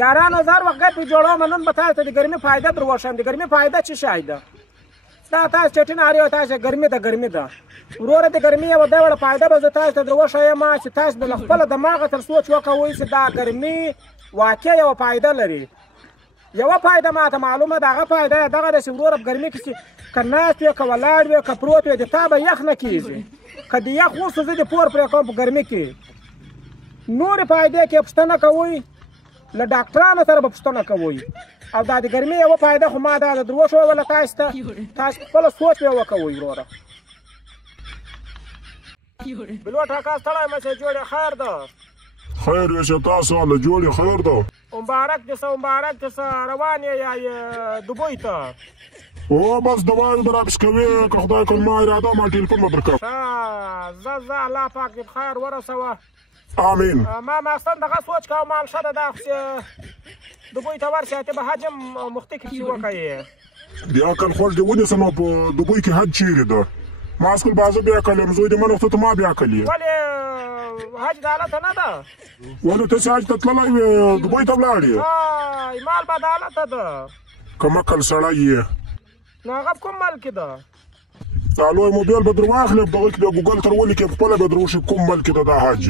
یارانو زار وخت په جوړو نن به تاسو ته د ګرمي فائدہ در وښیم. د ګرمي فائدہ څه شی ده؟ دا تاسو چټي ناري او تاسو ګرمي ده وروره د ګرمي یوه بیا وړه فائدہ به زه تاسو ته در وښیم چې تاسو د خپله دماغه تر سوچ وکوئ چې دا ګرمي واقع یوه فائدہ لري. یوه فائدہ ماته معلومه ده، هغه فائدہ یې دغه ده چې وروره په ګرمي کې چې که ناست وې که ولاړ وې که پروت وې د تا به یخ نه کېږي. که د یخ وسو زه دې پور پرې کوم په ګرمي کې. نورې فائدې کې پوښتنه کوئ له ډاکټرانو سره به پوښتنه کوئ. او دا د ګرمۍ یوه فائده خو ما دا در وښووله تاسو ته، تاسو خپله سوچ پرې وکوئ وروره. بلوټ اکا ستړی مه شئ، جوړې خیر ده. خیر وشه تاسو له جوړې خیر ده. مبارک دې څه روان یې یا دوبۍ ته؟ او بس دوایو در اپس کوي که خدای کول ما اراده ما ټلیفون به درکړم. ځه الله پاک دې خیر ورسوه. آمین. ما مقصد دغه سوچ کوم مالشه ده دا چې دوبۍ ته ورشې ته به حج هم مختې کې وکړې. د عقل خوښ دې ونیسم په دوبۍ کې حج چیرې ده؟ ما اسکل بازه بیا کړم زوی دې من وخت ته ما بیا کړی. ولې حج د حالته نه ده؟ ولې ته چې حج ته تللی وې دوبۍ ته ولاړې؟ مال به د حالته ده. کم عقل سړی یې. نو هغه په کوم ملک کې ده؟ دا لوی موبایل به در واخلې په دغه کې بیا ګوګل تر ولیکې خپله به در وښي کوم ملک کې ده دا حج.